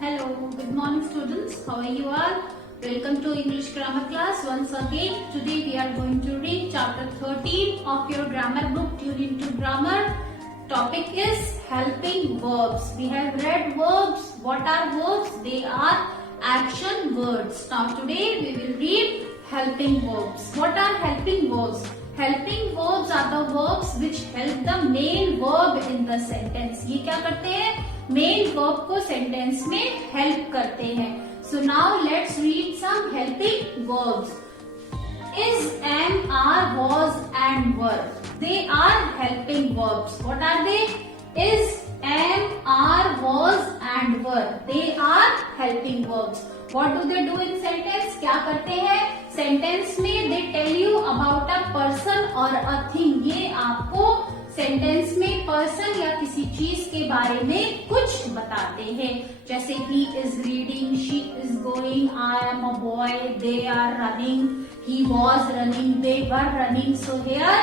Hello, good morning students. How are you all? Welcome to English grammar class once again. Today we are going to read chapter 13 of your grammar book Tune into Grammar. Topic is helping verbs. We have read verbs. What are verbs? They are action words. Now today we will read helping verbs. What are helping verbs? Helping verbs are the verbs which help the main verb in the sentence. ये क्या करते हैं? Main verb को sentence में help करते हैं. So now let's read some helping verbs. Is, am, are, was and were. They are helping verbs. What are they? Is, am, are, was and were. They are helping verbs. What do they do in sentence? क्या करते हैं? Sentence में they tell you about a person or a thing. ये आपको sentence में person या किसी चीज के बारे में कुछ बताते हैं. जैसे he is reading, she is going, I am a boy, they are running, he was running, they were running. So here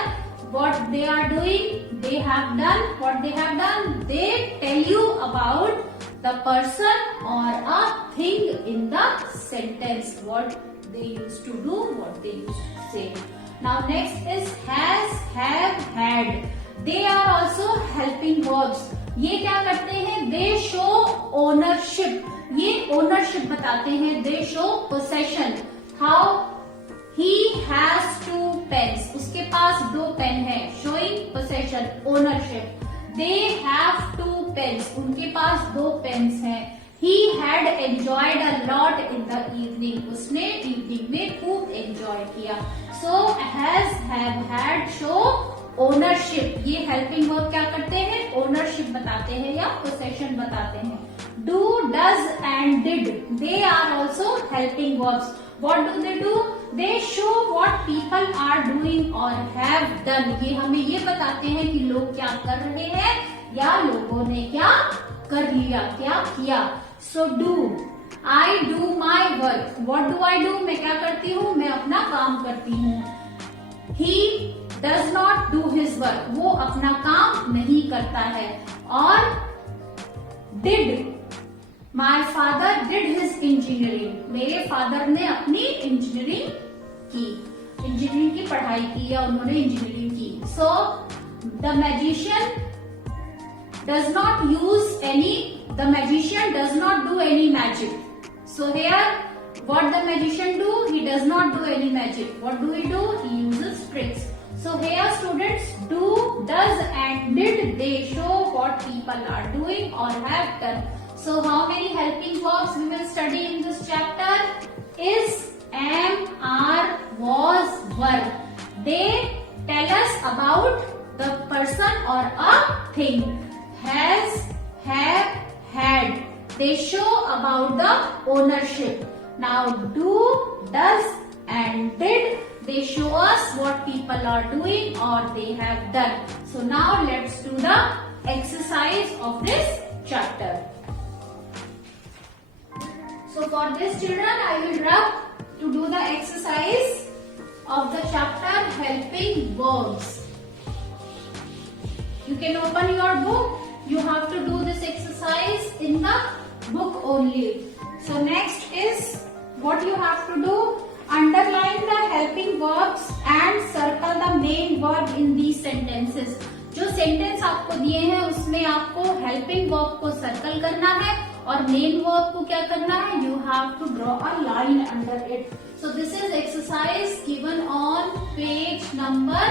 what they are doing, they have done, what they have done, they tell you about the person or a thing in the sentence, what they used to do, what they used to say. Now next is has, have, had. They are also helping verbs. ये क्या करते हैं? They show ownership. ये ownership बताते हैं. They show possession. How? He has 2 pens. उसके पास 2 pen है. Showing possession, ownership. They have 2 pens. उनके पास 2 पेन्स हैं. He had enjoyed a lot in the evening. उसने evening में खूब enjoy किया. So has, have, had show ownership. ये helping verb क्या करते हैं? ओनरशिप बताते हैं या पोसेशन बताते हैं. Do, does and did, they are also helping verbs. What do they do? They show what people are doing और हैव डन. ये हमें ये बताते हैं कि लोग क्या कर रहे हैं या लोगों ने क्या कर लिया, क्या किया. So do, I do my work. What do I do? मैं क्या करती हूँ? मैं अपना काम करती हूँ. ही does not do his work. वो अपना काम नहीं करता है. और did, my father did his engineering. मेरे फादर ने अपनी इंजीनियरिंग की, इंजीनियरिंग की पढ़ाई की या उन्होंने इंजीनियरिंग की. So the magician does not use any, the magician does not do any magic. So here what the magician do? He does not do any magic. What do he do? He uses tricks. So here students, do, does and did, they show what people are doing or have done. So how many helping verbs we will study in this chapter? Is, am, are, was, were. They tell us about the person or a thing. Has, have, had. They show about the ownership. Now do, does and did, they show us what people are doing or they have done. So now let's do the exercise of this chapter. So for this children, I will rub to do the exercise of the chapter helping verbs. You can open your book. You have to do this exercise in the book only. So next is what you have to do. Underline the helping verbs and circle the main verb in these sentences. जो sentence आपको दिए हैं उसमें आपको helping verb को circle करना है और मेन वर्ब को क्या करना है? You have to draw a line under it. So this is exercise given on page number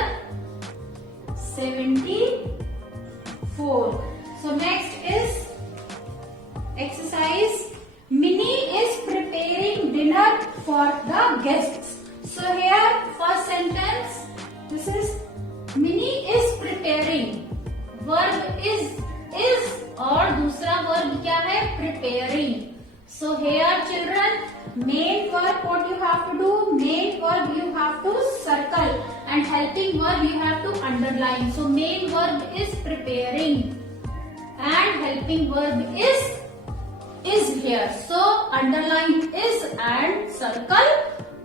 74. So next is exercise. Minnie is preparing dinner for the guests. So here first sentence, this is Minnie is preparing. Verb is और दूसरा verb क्या है? Preparing. So here children, main verb what you have to do? Main verb you have to circle and helping verb you have to underline. So main verb is preparing and helping verb is here. So underline is and circle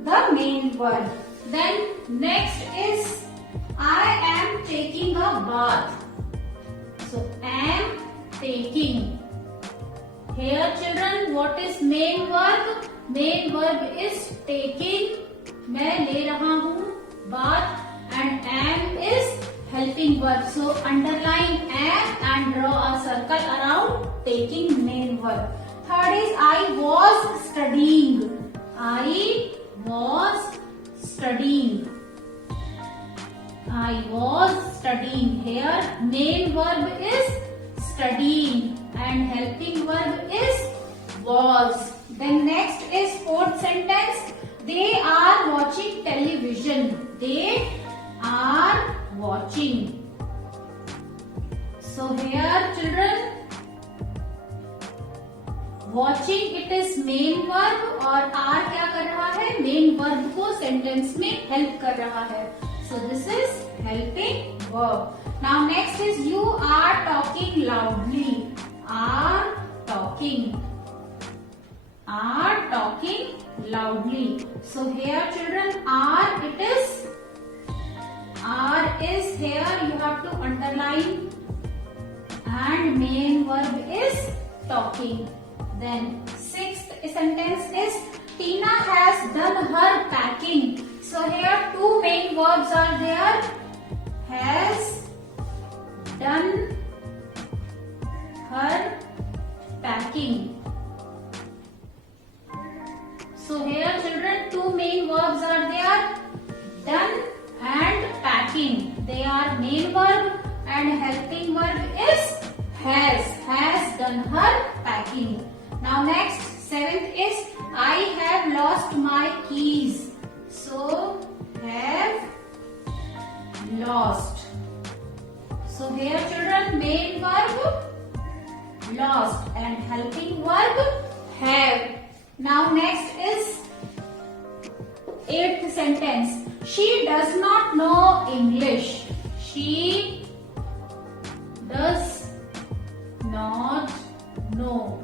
the main verb. Then next is I am taking a bath. So am taking. Here children, what is main verb? Main verb is taking. मैं ले रहा हूँ bath and am is helping verb. So underline am and draw a circle around taking main verb. Third is I was studying. I was studying. I was studying. Here main verb is studying and helping verb is was. Then next is fourth sentence. They are watching television. They are watching. So here children, watching it is main verb और are क्या कर रहा है? Main verb को sentence में help कर रहा है. So this is helping verb. Now next is you are talking loudly. Are talking. Are talking loudly. So here children, are it is. Are is here you have to underline and main verb is talking. Then sixth sentence is Tina has done her packing. So here two main verbs are there. Has done her packing. So here children two main verbs are there. Done and packing. They are main verb and helping verb is has. Has done her packing. Now next seventh is I have lost my keys. So have lost. So here children main verb lost and helping verb have. Now next is eighth sentence. She does not know English. She does not know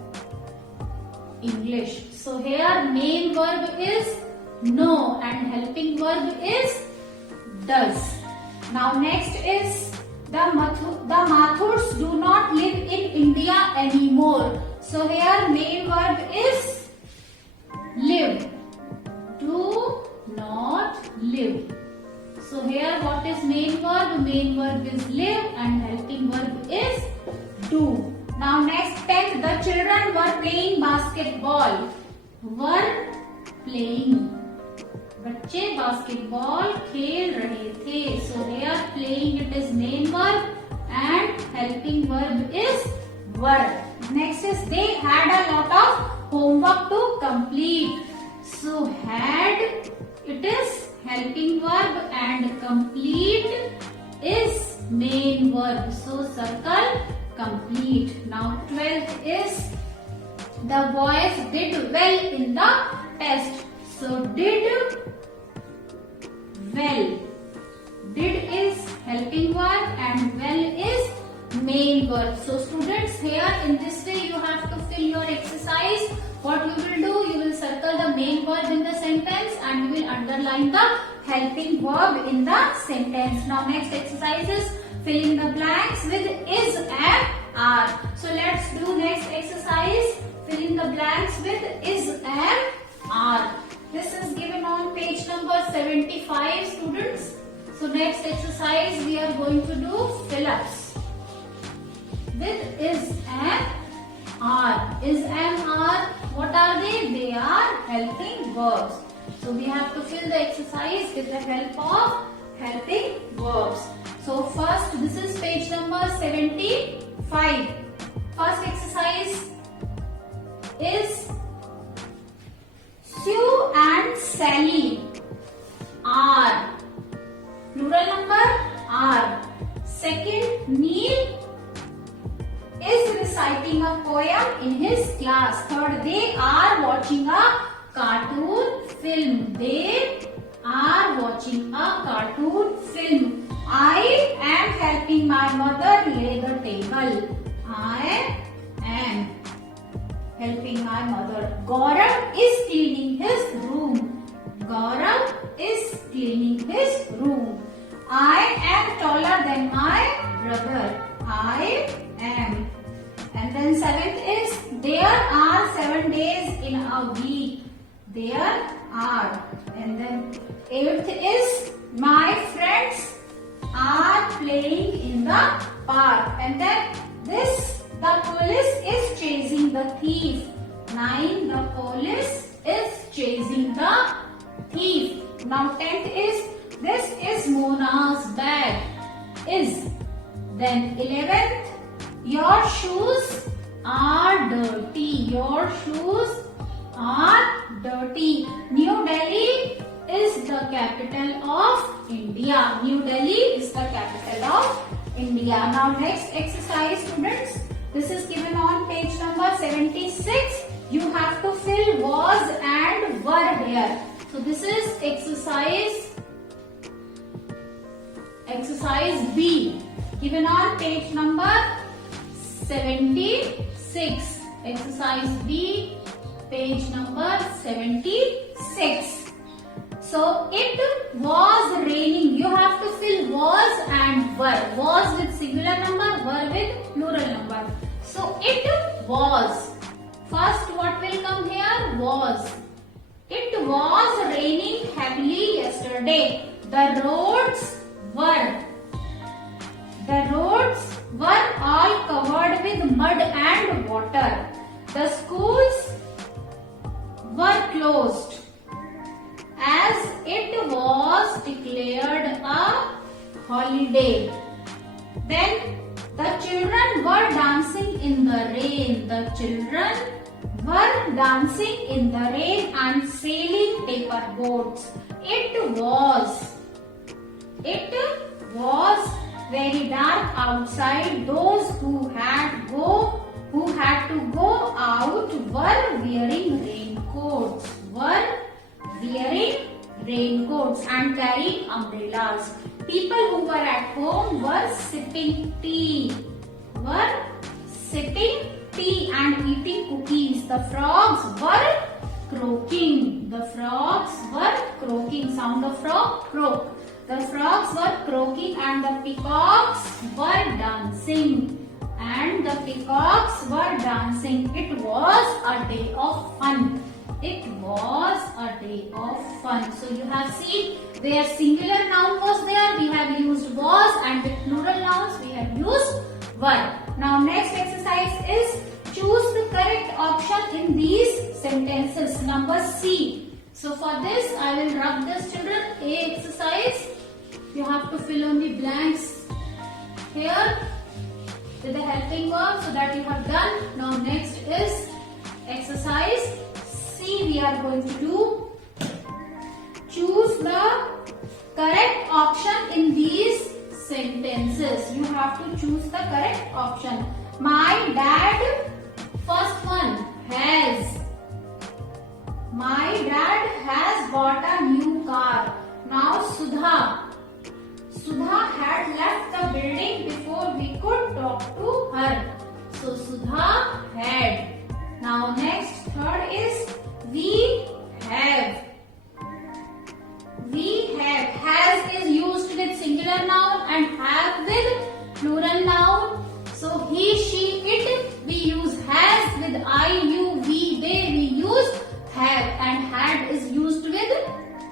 English. So here main verb is know and helping verb is does. Now next is the Mathurs do not live in India anymore. So here main verb is live. Do not live. So here what is main verb? Main verb is live and helping verb is do. Now next 10th, the children were playing basketball. Were playing. बच्चे basketball खेल रहे थे. So here playing it is main verb and helping verb is were. Next is they had a lot of homework to complete. So had it is helping verb and complete is main verb. So circle complete. Now 12th is the boys did well in the test. So did well. Did is helping verb and well is main verb. So students, here in this way you have to fill your exercise. What you will do, you will circle the main verb in the sentence and you will underline the helping verb in the sentence. Now next exercise is fill in the blanks with is, am, are. So let's do next exercise. Fill in the blanks with is, am, are. This is given on page number 75, students. So next exercise we are going to do fill-ups with is, am, are. Is, am, are. What are they? They are helping verbs. So we have to fill the exercise with the help of helping verbs. So first, this is page number 75. First exercise is Sue and Sally are. Plural number are. Second, Neil is reciting a poem in his class. Third, they are watching a cartoon film. They are watching a cartoon film. I am helping my mother lay the table. I am helping my mother. Gaurav is cleaning his room. Gaurav is cleaning his room. I am taller than my brother. I am And then 7th is there are 7 days in a week. There are. And then 8th is my friends are playing in the park. And then this, the police is chasing the thief. 9, the police is chasing the thief. Now 10th is this is Mona's bag. Is. Then 11th, your shoes are dirty. Your shoes are dirty. New Delhi is the capital of India. New Delhi is the capital of India. Now next exercise, students. This is given on page number 76. You have to fill was and were here. So this is exercise B, given on page number 76. Exercise B, page number 76. So it was raining. You have to fill was and were. Was with singular number, were with plural number. So it was. First, what will come here? Was. It was raining heavily yesterday. The roads were all covered with mud and water. The schools were closed as it was declared a holiday. Then the children were dancing in the rain. The children were dancing in the rain and sailing paper boats. It was very dark outside. Those who had to go out were wearing raincoats and carrying umbrellas. People who were at home were sipping tea and eating cookies. The frogs were croaking. Sound of frog, croak. The frogs were croaking and the peacocks were dancing. It was a day of fun. So you have seen where singular noun was there, we have used was, and with plural nouns we have used were. Now next exercise is choose the correct option in these sentences. Number C. So for this I will rub this, children. A exercise. You have to fill in the blanks here with the helping verb so that you have done. Now next is exercise C. We are going to do. Choose the correct option in these sentences. You have to choose the correct option. My dad, first one, my dad has bought a new car. Now Sudha had left the building before we could talk to her. So Sudha had. Now next, third is we have. Has is used with singular noun and have with plural noun. So he, she, it, we use has with I, you, we, they, we use have, and had is used with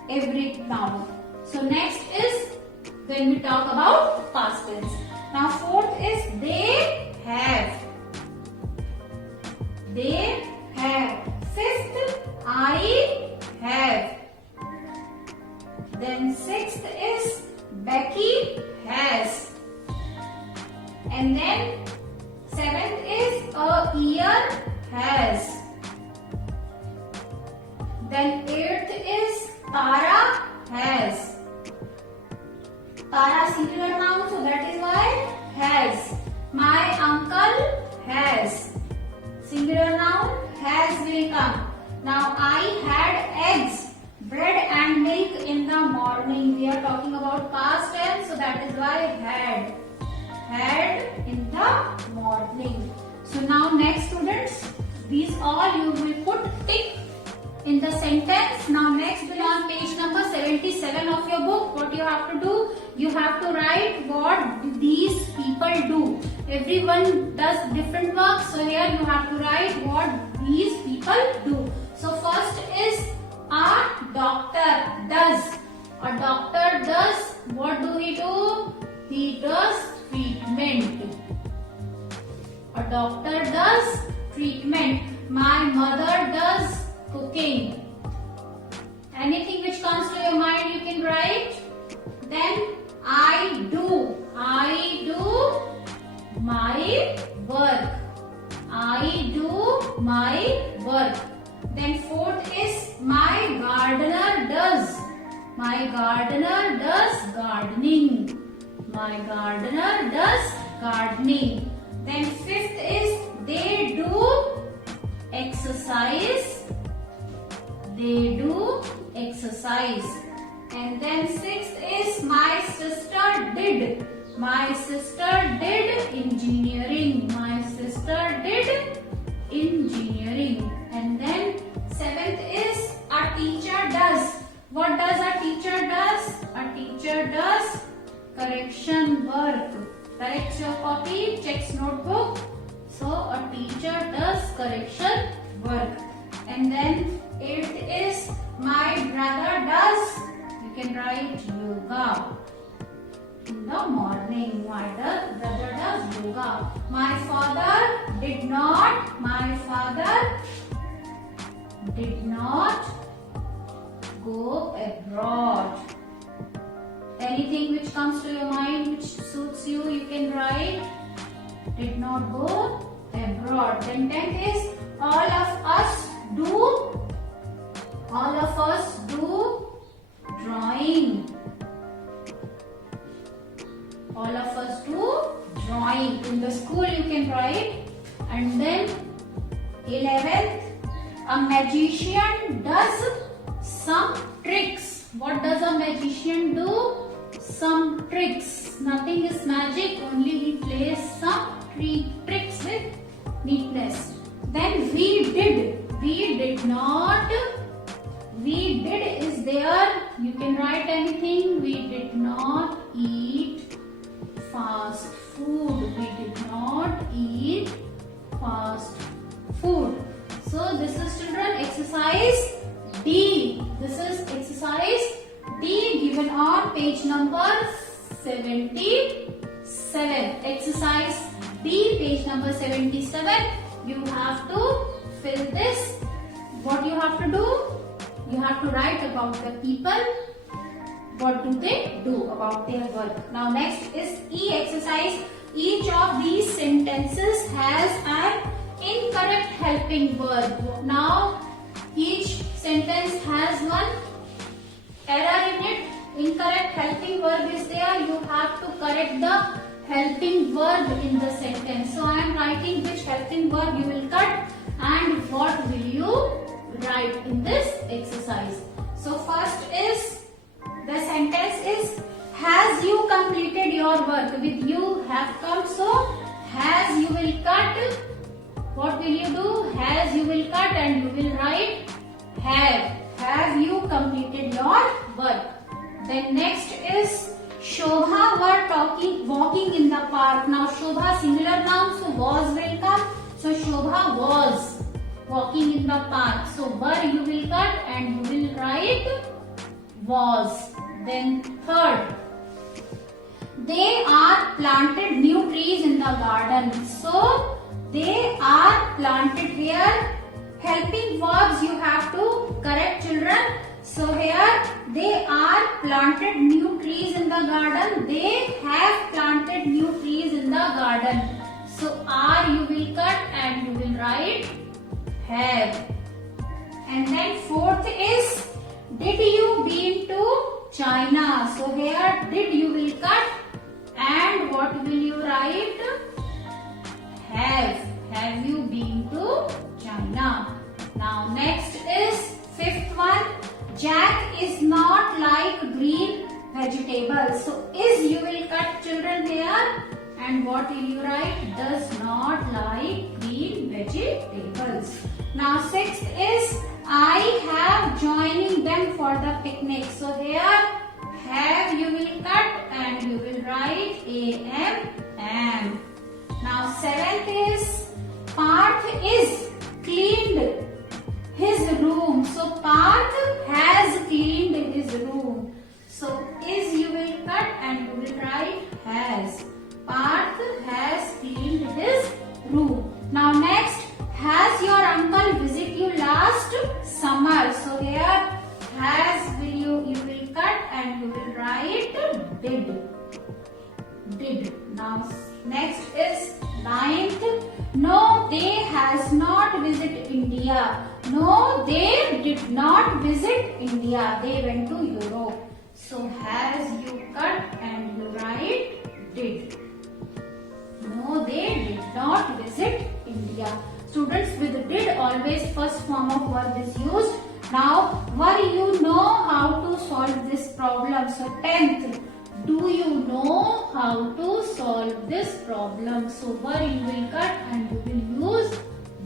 every noun. So next is when we talk about past tense. Now fourth is they have. Fifth, I have. Then sixth is Becky has. And then seventh is a year has. Then eighth is Tara has. Tara singular noun, so that is why has. My uncle has. Singular noun, has will come. Now I had eggs, bread and milk in the morning. We are talking about past tense, so that is why had. Had in the morning. So now next students, these all you will put tick in the sentence. Now next will on page number 77 of your book. What you have to do? You have to write what these people do. Everyone does different work. So here you have to write what these people do. So first is a doctor does. A doctor does. What do he do? He does treatment. A doctor does treatment. My mother does cooking. Anything which comes to your mind you can write. Then I do my work. I do my work. Then fourth is my gardener does. My gardener does gardening. My gardener does gardening. Then fifth is they do exercise. They do exercise. And then sixth is my sister did. My sister did engineering. My sister did engineering. And then seventh is a teacher does. What does a teacher does? A teacher does correction work. Corrects your copy, checks notebook. So a teacher does correction work. And then eighth is my brother does. You can write yoga. In the morning, my brother does yoga. My father did not. My father did not go abroad. Anything which comes to your mind which suits you, you can write. Did not go abroad. Then 10th is all of us do. All of us do drawing. All of us do drawing. In the school you can write. And then 11th, a magician does some tricks. What does a magician do? Some tricks. Nothing is magic, only he plays some tricks with neatness. Then we did. We did not. We did is there. You can write anything. We did not eat fast food. We did not eat fast food. So this is children exercise D. This is exercise D given on page number 77. Exercise D, page number 77. You have to fill this. What you have to do? You have to write about the people. What do they do about their work? Now next is E exercise. Each of these sentences has an incorrect helping verb. Now each sentence has one error in it. Incorrect helping verb is there. You have to correct the helping verb in the sentence. So I am writing which helping verb you will cut and what will you write in this exercise. So first is the sentence is has you completed your work. With you have come, so has you will cut. What will you do? Has you will cut and you will write have. Have you completed your work? Then next is Shobha were walking in the park. Now Shobha singular noun, so was will come. So Shobha was walking in the park. So were you will cut and you will write was. Then third, they are planted new trees in the garden. So they are planted here. Helping verbs you have to correct, children. So here they are planted new trees in the garden. They have planted new trees in the garden. So are you will cut and you will write have. And then fourth is did you been to China? So here did you will cut and what will you write? Have. Have you been to China? Now next is fifth one. Jack is not like green vegetables. So is you will cut, children, here and what will you write? Does not like green vegetables. Now sixth is I have joining them for the picnic. So here have you will cut and you will write am. Now seventh is Parth is cleaned his room. So Parth has cleaned his room. So is you will cut and you will write has. Parth has cleaned his room. Now next, has your uncle visit you last summer? So here has you will cut and you will write did. Now next is ninth. No, they has not visit India. No, they did not visit India. They went to Europe. So has you cut and you write did. No, they did not visit India. Students, with did always first form of verb is used. Now, were you know how to solve this problem? So 10th, do you know how to solve this problem? So were you will cut and you will use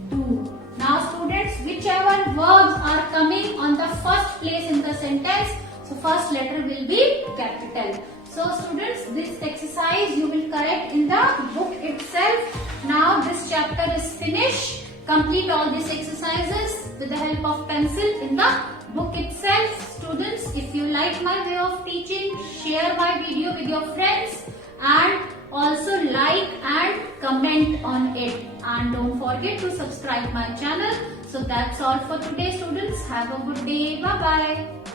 do. Now students, whichever verbs are coming on the first place in the sentence, so first letter will be capital. So students, this exercise you will correct in the book itself. Now this chapter is finished. Complete all these exercises with the help of pencil in the book itself. Students, if you like my way of teaching, share my video with your friends and also like and comment on it. And don't forget to subscribe my channel. So that's all for today, students. Have a good day. Bye-bye.